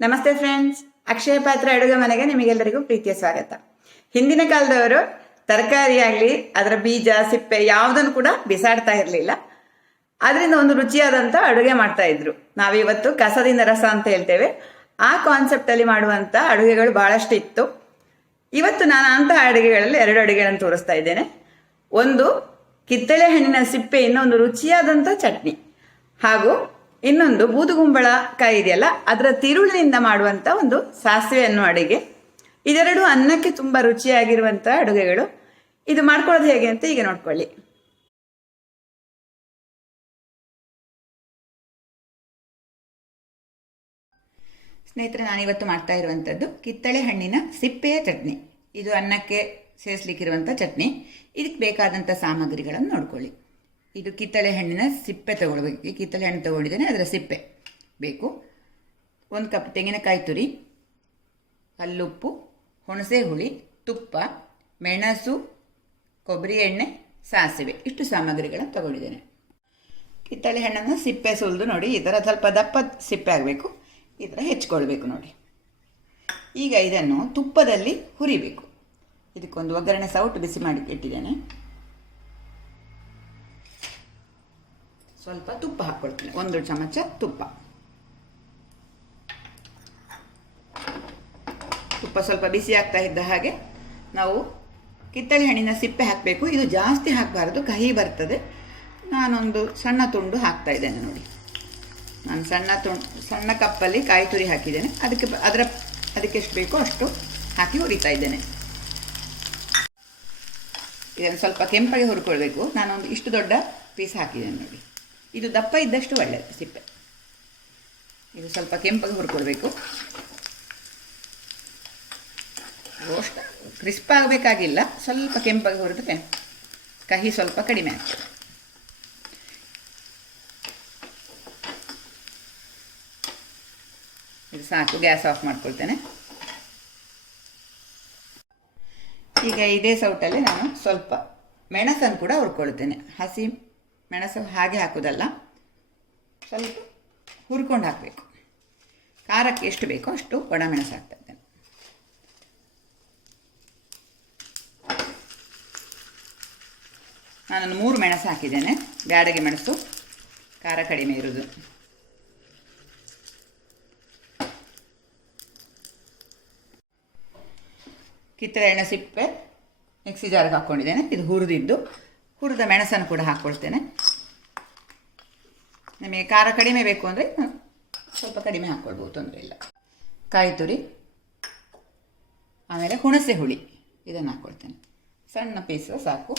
ನಮಸ್ತೆ ಫ್ರೆಂಡ್ಸ್, ಅಕ್ಷಯ ಪಾತ್ರ ಅಡುಗೆ ಮನೆಗೆ ನಿಮಗೆಲ್ಲರಿಗೂ ಪ್ರೀತಿಯ ಸ್ವಾಗತ. ಹಿಂದಿನ ಕಾಲದವರು ತರಕಾರಿ ಆಗಲಿ ಅದರ ಬೀಜ ಸಿಪ್ಪೆ ಯಾವುದನ್ನು ಕೂಡ ಬಿಸಾಡ್ತಾ ಇರಲಿಲ್ಲ. ಅದರಿಂದ ಒಂದು ರುಚಿಯಾದಂಥ ಅಡುಗೆ ಮಾಡ್ತಾ ಇದ್ರು. ನಾವಿವತ್ತು ಕಸದಿಂದ ರಸ ಅಂತ ಹೇಳ್ತೇವೆ. ಆ ಕಾನ್ಸೆಪ್ಟಲ್ಲಿ ಮಾಡುವಂಥ ಅಡುಗೆಗಳು ಬಹಳಷ್ಟು ಇತ್ತು. ಇವತ್ತು ನಾನು ಅಂತಹ ಅಡುಗೆಗಳಲ್ಲಿ 2 ಅಡುಗೆಗಳನ್ನು ತೋರಿಸ್ತಾ ಇದ್ದೇನೆ. ಒಂದು ಕಿತ್ತಳೆ ಹಣ್ಣಿನ ಸಿಪ್ಪೆಯಿಂದ ಒಂದು ರುಚಿಯಾದಂಥ ಚಟ್ನಿ, ಹಾಗೂ ಇನ್ನೊಂದು ಬೂದುಗುಂಬಳಕಾಯಿ ಇದೆಯಲ್ಲ ಅದರ ತಿರುಳಿನಿಂದ ಮಾಡುವಂಥ ಒಂದು ಸಾಸಿವೆ ಅನ್ನೋ ಅಡುಗೆ. ಇದೆರಡು ಅನ್ನಕ್ಕೆ ತುಂಬ ರುಚಿಯಾಗಿರುವಂಥ ಅಡುಗೆಗಳು. ಇದು ಮಾಡ್ಕೊಳ್ಳೋದು ಹೇಗೆ ಅಂತ ಈಗ ನೋಡ್ಕೊಳ್ಳಿ. ಸ್ನೇಹಿತರೆ, ನಾನಿವತ್ತು ಮಾಡ್ತಾ ಇರುವಂಥದ್ದು ಕಿತ್ತಳೆ ಹಣ್ಣಿನ ಸಿಪ್ಪೆಯ ಚಟ್ನಿ. ಇದು ಅನ್ನಕ್ಕೆ ಸೇರಿಸಲಿಕ್ಕಿರುವಂಥ ಚಟ್ನಿ. ಇದಕ್ಕೆ ಬೇಕಾದಂಥ ಸಾಮಗ್ರಿಗಳನ್ನು ನೋಡ್ಕೊಳ್ಳಿ. ಇದು ಕಿತ್ತಳೆ ಹಣ್ಣಿನ ಸಿಪ್ಪೆ ತಗೊಳ್ಬೇಕು. ಈ ಕಿತ್ತಳೆ ಹಣ್ಣು ತಗೊಂಡಿದ್ದೇನೆ, ಅದರ ಸಿಪ್ಪೆ ಬೇಕು. 1 ಕಪ್ ತೆಂಗಿನಕಾಯಿ ತುರಿ, ಕಲ್ಲುಪ್ಪು, ಹುಣಸೆ ಹುಳಿ, ತುಪ್ಪ, ಮೆಣಸು, ಕೊಬ್ಬರಿ ಎಣ್ಣೆ, ಸಾಸಿವೆ, ಇಷ್ಟು ಸಾಮಗ್ರಿಗಳನ್ನು ತಗೊಂಡಿದ್ದೇನೆ. ಕಿತ್ತಳೆ ಹಣ್ಣನ್ನು ಸಿಪ್ಪೆ ಸುಲಿದು ನೋಡಿ, ಈ ಥರ ಸ್ವಲ್ಪ ದಪ್ಪ ಸಿಪ್ಪೆ ಆಗಬೇಕು, ಈ ಥರ ಹೆಚ್ಕೊಳ್ಬೇಕು ನೋಡಿ. ಈಗ ಇದನ್ನು ತುಪ್ಪದಲ್ಲಿ ಹುರಿಬೇಕು. ಇದಕ್ಕೊಂದು ಒಗ್ಗರಣೆ ಸೌಟು ಬಿಸಿ ಮಾಡಿ ಇಟ್ಟಿದ್ದೇನೆ. ಸ್ವಲ್ಪ ತುಪ್ಪ ಹಾಕ್ಕೊಳ್ತೀನಿ, 1 ಚಮಚ ತುಪ್ಪ. ತುಪ್ಪ ಸ್ವಲ್ಪ ಬಿಸಿ ಆಗ್ತಾ ಇದ್ದ ಹಾಗೆ ನಾವು ಕಿತ್ತಳೆ ಹಣ್ಣಿನ ಸಿಪ್ಪೆ ಹಾಕಬೇಕು. ಇದು ಜಾಸ್ತಿ ಹಾಕಬಾರ್ದು, ಕಹಿ ಬರ್ತದೆ. ನಾನೊಂದು ಸಣ್ಣ ತುಂಡು ಹಾಕ್ತಾ ಇದ್ದೇನೆ ನೋಡಿ. ನಾನು ಸಣ್ಣ ಕಪ್ಪಲ್ಲಿ ಕಾಯಿ ತುರಿ ಹಾಕಿದ್ದೇನೆ. ಅದಕ್ಕೆ ಎಷ್ಟು ಬೇಕೋ ಅಷ್ಟು ಹಾಕಿ ಹುರಿತಾ ಇದ್ದೇನೆ. ಇದನ್ನು ಸ್ವಲ್ಪ ಕೆಂಪಗೆ ಹುರ್ಕೊಳ್ಬೇಕು. ನಾನೊಂದು ಇಷ್ಟು ದೊಡ್ಡ ಪೀಸ್ ಹಾಕಿದ್ದೇನೆ ನೋಡಿ. ಇದು ದಪ್ಪ ಇದ್ದಷ್ಟು ಒಳ್ಳೆಯದು ಸಿಪ್ಪೆ. ಇದು ಸ್ವಲ್ಪ ಕೆಂಪಗೆ ಹುರ್ಕೊಳ್ಬೇಕು. ರೋಸ್ಟ್ ಕ್ರಿಸ್ಪ್ ಆಗಬೇಕಾಗಿಲ್ಲ, ಸ್ವಲ್ಪ ಕೆಂಪಗೆ ಹುರಿದ್ರೆ ಕಹಿ ಸ್ವಲ್ಪ ಕಡಿಮೆ ಆಗ್ತದೆ. ಇದು ಸಾಕು, ಗ್ಯಾಸ್ ಆಫ್ ಮಾಡ್ಕೊಳ್ತೇನೆ. ಈಗ ಇದೇ ಸೌಟಲ್ಲಿ ನಾನು ಸ್ವಲ್ಪ ಮೆಣಸನ್ನು ಕೂಡ ಹುರ್ಕೊಳ್ತೇನೆ. ಹಸಿ ಮೆಣಸು ಹಾಗೆ ಹಾಕೋದಲ್ಲ, ಸ್ವಲ್ಪ ಹುರ್ಕೊಂಡು ಹಾಕಬೇಕು. ಖಾರಕ್ಕೆ ಎಷ್ಟು ಬೇಕೋ ಅಷ್ಟು ಒಣಮೆಣಸು ಹಾಕ್ತಾ ಇದ್ದೇನೆ. ನಾನೊಂದು 3 ಮೆಣಸು ಹಾಕಿದ್ದೇನೆ. ಬ್ಯಾಡಗೆ ಮೆಣಸು ಖಾರ ಕಡಿಮೆ ಇರೋದು. ಕಿತ್ತಳೆ ಹಣ್ಣು ಸಿಪ್ಪೆ ಮಿಕ್ಸಿ ಜಾರ್ಗೆ ಹಾಕ್ಕೊಂಡಿದ್ದೇನೆ. ಇದು ಹುರಿದ ಮೆಣಸನ್ನು ಕೂಡ ಹಾಕ್ಕೊಳ್ತೇನೆ. ನಿಮಗೆ ಖಾರ ಕಡಿಮೆ ಬೇಕು ಅಂದರೆ ಸ್ವಲ್ಪ ಕಡಿಮೆ ಹಾಕ್ಕೊಳ್ಬೋದು, ತೊಂದರೆ ಇಲ್ಲ. ಕಾಯಿ ತುರಿ, ಆಮೇಲೆ ಹುಣಸೆ ಹುಳಿ, ಇದನ್ನು ಹಾಕ್ಕೊಳ್ತೇನೆ. ಸಣ್ಣ ಪೀಸ್ ಸಾಕು.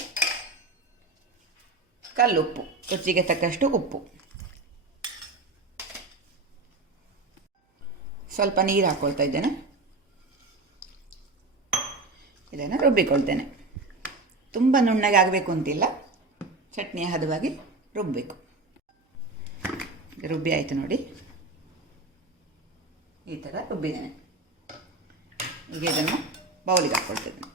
ಕಲ್ಲುಪ್ಪು, ರುಚಿಗೆ ತಕ್ಕಷ್ಟು ಉಪ್ಪು, ಸ್ವಲ್ಪ ನೀರು ಹಾಕ್ಕೊಳ್ತಾ ಇದ್ದೇನೆ. ಇದನ್ನು ರುಬ್ಬಿಕೊಳ್ತೇನೆ. ತುಂಬ ನುಣ್ಣಗೆ ಆಗಬೇಕು ಅಂತಿಲ್ಲ, ಚಟ್ನಿಯ ಹದವಾಗಿ ರುಬ್ಬಬೇಕು. ರುಬ್ಬಿ ಆಯಿತು ನೋಡಿ, ಈ ಥರ ರುಬ್ಬಿದ್ದೇನೆ. ಈಗ ಇದನ್ನು ಬೌಲಿಗೆ ಹಾಕ್ಕೊಳ್ತಿದ್ದೇನೆ.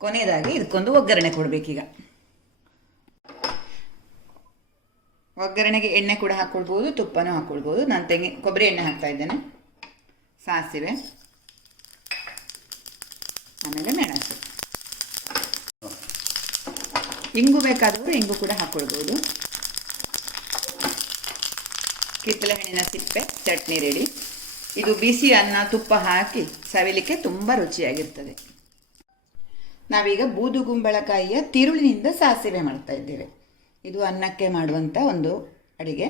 ಕೊನೆಯದಾಗಿ ಇದಕ್ಕೊಂದು ಒಗ್ಗರಣೆ ಕೊಡಬೇಕೀಗ. ಒಗ್ಗರಣೆಗೆ ಎಣ್ಣೆ ಕೂಡ ಹಾಕ್ಕೊಳ್ಬೋದು, ತುಪ್ಪನೂ ಹಾಕ್ಕೊಳ್ಬೋದು. ನಾನು ಕೊಬ್ಬರಿ ಎಣ್ಣೆ ಹಾಕ್ತಾ ಇದ್ದೇನೆ, ಸಾಸಿವೆ, ಆಮೇಲೆ ಮೆಣಸು, ಇಂಗು ಬೇಕಾದವರು ಇಂಗು ಕೂಡ ಹಾಕ್ಕೊಳ್ಬೋದು. ಕಿತ್ತಳೆ ಹಣ್ಣಿನ ಸಿಪ್ಪೆ ಚಟ್ನಿ ರೆಡಿ. ಇದು ಬಿಸಿ ಅನ್ನ ತುಪ್ಪ ಹಾಕಿ ಸವಿಲಿಕ್ಕೆ ತುಂಬ ರುಚಿಯಾಗಿರ್ತದೆ. ನಾವೀಗ ಬೂದುಗುಂಬಳಕಾಯಿಯ ತಿರುಳಿನಿಂದ ಸಾಸಿವೆ ಮಾಡ್ತಾ ಇದ್ದೇವೆ. ಇದು ಅನ್ನಕ್ಕೆ ಮಾಡುವಂಥ ಒಂದು ಅಡಿಗೆ.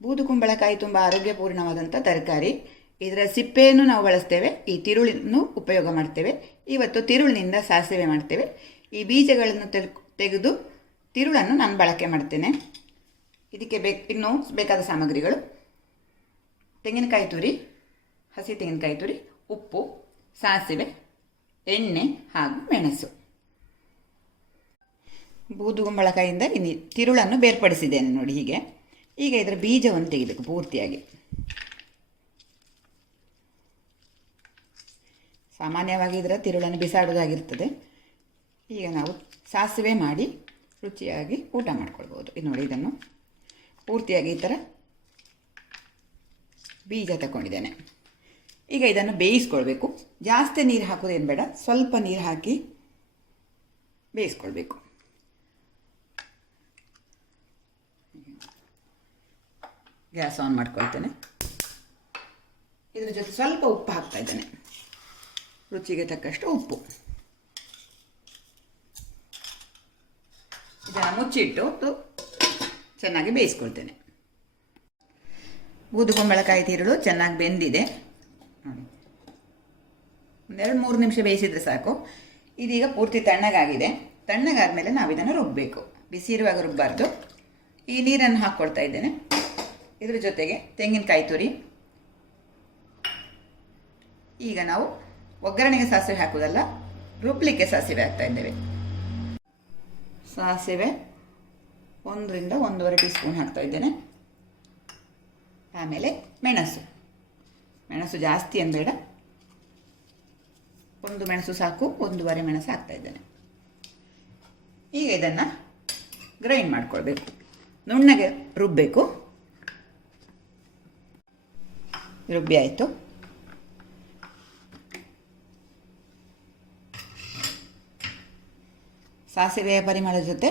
ಬೂದುಗುಂಬಳಕಾಯಿ ತುಂಬ ಆರೋಗ್ಯಪೂರ್ಣವಾದಂಥ ತರಕಾರಿ. ಇದರ ಸಿಪ್ಪೆಯನ್ನು ನಾವು ಬಳಸ್ತೇವೆ, ಈ ತಿರುಳನ್ನು ಉಪಯೋಗ ಮಾಡ್ತೇವೆ. ಇವತ್ತು ತಿರುಳಿನಿಂದ ಸಾಸಿವೆ ಮಾಡ್ತೇವೆ. ಈ ಬೀಜಗಳನ್ನು ತೆಗೆದು ತಿರುಳನ್ನು ನಾನು ಬಳಕೆ ಮಾಡ್ತೇನೆ. ಇದಕ್ಕೆ ಇನ್ನೂ ಬೇಕಾದ ಸಾಮಗ್ರಿಗಳು: ತೆಂಗಿನಕಾಯಿ ತುರಿ, ಹಸಿ ತೆಂಗಿನಕಾಯಿ ತುರಿ, ಉಪ್ಪು, ಸಾಸಿವೆ, ಎಣ್ಣೆ ಹಾಗೂ ಮೆಣಸು. ಬೂದುಗುಂಬಳಕಾಯಿಯಿಂದ ತಿರುಳನ್ನು ಬೇರ್ಪಡಿಸಿದ್ದೇನೆ ನೋಡಿ ಹೀಗೆ. ಈಗ ಇದರ ಬೀಜವನ್ನು ತೆಗಿಬೇಕು ಪೂರ್ತಿಯಾಗಿ. ಸಾಮಾನ್ಯವಾಗಿ ಇದರ ತಿರುಳನ್ನು ಬಿಸಾಡೋದಾಗಿರ್ತದೆ. ಈಗ ನಾವು ಸಾಸಿವೆ ಮಾಡಿ ರುಚಿಯಾಗಿ ಊಟ ಮಾಡ್ಕೊಳ್ಬೋದು. ಇದು ನೋಡಿ, ಇದನ್ನು ಪೂರ್ತಿಯಾಗಿ ಈ ಥರ ಬೀಜ ತಗೊಂಡಿದ್ದೇನೆ. ಈಗ ಇದನ್ನು ಬೇಯಿಸ್ಕೊಳ್ಬೇಕು. ಜಾಸ್ತಿ ನೀರು ಹಾಕೋದೇನು ಬೇಡ, ಸ್ವಲ್ಪ ನೀರು ಹಾಕಿ ಬೇಯಿಸ್ಕೊಳ್ಬೇಕು. Gas on ಮಾಡ್ಕೊಳ್ತೇನೆ. ಇದ್ರ ಜೊತೆ ಸ್ವಲ್ಪ ಉಪ್ಪು ಹಾಕ್ತಾ ಇದ್ದೇನೆ, ರುಚಿಗೆ ತಕ್ಕಷ್ಟು ಉಪ್ಪು. ಇದನ್ನು ಮುಚ್ಚಿಟ್ಟು ಚೆನ್ನಾಗಿ ಬೇಯಿಸ್ಕೊಳ್ತೇನೆ. ಬೂದುಗುಂಬಳಕಾಯಿ ತಿರುಳು ಚೆನ್ನಾಗಿ ಬೆಂದಿದೆ ನೋಡಿ. 2-3 ನಿಮಿಷ ಬೇಯಿಸಿದರೆ ಸಾಕು. ಇದೀಗ ಪೂರ್ತಿ ತಣ್ಣಗಾಗಿದೆ. ತಣ್ಣಗಾದ್ಮೇಲೆ ನಾವು ಇದನ್ನು ರುಬ್ಬಬೇಕು. ಬಿಸಿ ಇರುವಾಗ ರುಬ್ಬಾರ್ದು. ಈ ನೀರನ್ನು ಹಾಕ್ಕೊಳ್ತಾ ಇದ್ದೇನೆ. ಇದ್ರ ಜೊತೆಗೆ ತೆಂಗಿನಕಾಯಿ ತುರಿ. ಈಗ ನಾವು ಒಗ್ಗರಣೆಗೆ ಸಾಸಿವೆ ಹಾಕುವುದಲ್ಲ, ರುಬ್ಬಲಿಕ್ಕೆ ಸಾಸಿವೆ ಹಾಕ್ತಾ ಇದ್ದೇವೆ. ಸಾಸಿವೆ 1 ರಿಂದ 1.5 ಟೀ ಸ್ಪೂನ್ ಹಾಕ್ತಾ ಇದ್ದೇನೆ. ಆಮೇಲೆ ಮೆಣಸು ಜಾಸ್ತಿ ಏನು ಬೇಡ, 1 ಮೆಣಸು ಸಾಕು, 1.5 ಮೆಣಸು ಹಾಕ್ತಾ ಇದ್ದೇನೆ. ಈಗ ಇದನ್ನು ಗ್ರೈಂಡ್ ಮಾಡ್ಕೊಳ್ಬೇಕು, ನುಣ್ಣಗೆ ರುಬ್ಬಬೇಕು. ರುಬ್ಬಿ ಆಯಿತು. ಸಾಸಿವೆಯ ಪರಿಮಳದ ಜೊತೆ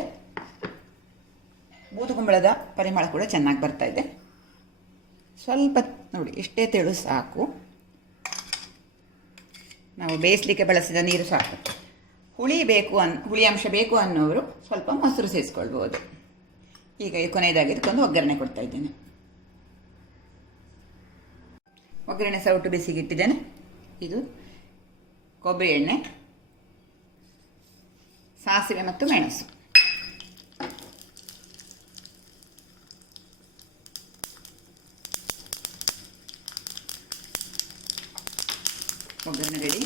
ಬೂದುಗುಂಬಳದ ಪರಿಮಳ ಕೂಡ ಚೆನ್ನಾಗಿ ಬರ್ತಾ ಇದೆ. ಸ್ವಲ್ಪ ನೋಡಿ, ಇಷ್ಟೇ ತೆಳು ಸಾಕು. ನಾವು ಬೇಯಿಸಲಿಕ್ಕೆ ಬಳಸಿದ ನೀರು ಸಾಕು. ಹುಳಿ ಅಂಶ ಬೇಕು ಅನ್ನೋರು ಸ್ವಲ್ಪ ಮೊಸರು ಸೇರಿಸ್ಕೊಳ್ಬೋದು. ಈಗ ಕೊನೆಯದಾಗಿ ಇದಕ್ಕೊಂದು ಒಗ್ಗರಣೆ ಕೊಡ್ತಾ ಇದ್ದೇನೆ. ಒಗ್ಗರಣೆ ಸೌಟು ಬಿಸಿಗಿಟ್ಟಿದ್ದೇನೆ. ಇದು ಕೊಬ್ಬರಿ ಎಣ್ಣೆ, ಸಾಸಿವೆ ಮತ್ತು ಮೆಣಸು. ಒಗ್ಗರಣೆ ರೆಡಿ.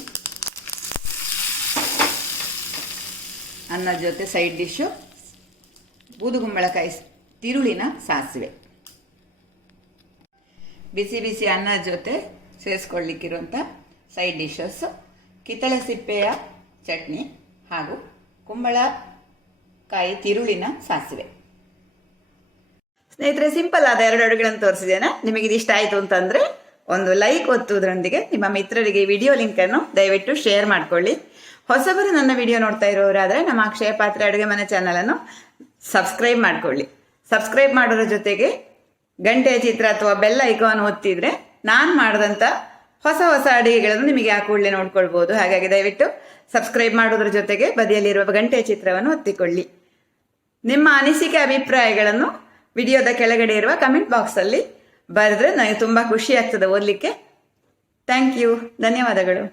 ಅನ್ನದ ಜೊತೆ ಸೈಡ್ ಡಿಶ್ಶು ಬೂದುಗುಂಬಳಕಾಯಿ ತಿರುಳಿನ ಸಾಸಿವೆ. ಬಿಸಿ ಬಿಸಿ ಅನ್ನದ ಜೊತೆ ಸೇರಿಸ್ಕೊಳ್ಳಿಕ್ಕಿರುವಂಥ ಸೈಡ್ ಡಿಶಸ್ ಕಿತ್ತಳೆ ಸಿಪ್ಪೆಯ ಚಟ್ನಿ ಹಾಗೂ ಕುಂಬಳಕಾಯಿ ತಿರುಳಿನ ಸಾಸಿವೆ. ಸ್ನೇಹಿತರೆ, ಸಿಂಪಲ್ ಆದ 2 ಅಡುಗೆಗಳನ್ನು ತೋರಿಸಿದ್ದೇನೆ. ನಿಮಗೆ ಇದು ಇಷ್ಟ ಆಯಿತು ಅಂತಂದರೆ ಒಂದು ಲೈಕ್ ಒತ್ತುವುದರೊಂದಿಗೆ ನಿಮ್ಮ ಮಿತ್ರರಿಗೆ ವಿಡಿಯೋ ಲಿಂಕನ್ನು ದಯವಿಟ್ಟು ಶೇರ್ ಮಾಡಿಕೊಳ್ಳಿ. ಹೊಸಬರು ನನ್ನ ವಿಡಿಯೋ ನೋಡ್ತಾ ಇರೋರಾದರೆ ನಮ್ಮ ಅಕ್ಷಯ ಪಾತ್ರೆ ಅಡುಗೆ ಮನೆ ಚಾನಲನ್ನು ಸಬ್ಸ್ಕ್ರೈಬ್ ಮಾಡಿಕೊಳ್ಳಿ. ಸಬ್ಸ್ಕ್ರೈಬ್ ಮಾಡೋದ್ರ ಜೊತೆಗೆ ಗಂಟೆಯ ಚಿತ್ರ ಅಥವಾ ಬೆಲ್ ಐಕಾನ್ ಒತ್ತಿದರೆ ನಾನು ಮಾಡಿದಂಥ ಹೊಸ ಅಡುಗೆಗಳನ್ನು ನಿಮಗೆ ಆ ಕೂಡಲೇ ನೋಡ್ಕೊಳ್ಬೋದು. ಹಾಗಾಗಿ ದಯವಿಟ್ಟು ಸಬ್ಸ್ಕ್ರೈಬ್ ಮಾಡೋದ್ರ ಜೊತೆಗೆ ಬದಿಯಲ್ಲಿರುವ ಗಂಟೆಯ ಚಿತ್ರವನ್ನು ಒತ್ತಿಕೊಳ್ಳಿ. ನಿಮ್ಮ ಅನಿಸಿಕೆ ಅಭಿಪ್ರಾಯಗಳನ್ನು ವಿಡಿಯೋದ ಕೆಳಗಡೆ ಇರುವ ಕಮೆಂಟ್ ಬಾಕ್ಸಲ್ಲಿ ಬರೆದ್ರೆ ನನಗೆ ತುಂಬ ಖುಷಿ ಆಗ್ತದೆ ಓದಲಿಕ್ಕೆ. ಥ್ಯಾಂಕ್ ಯು, ಧನ್ಯವಾದಗಳು.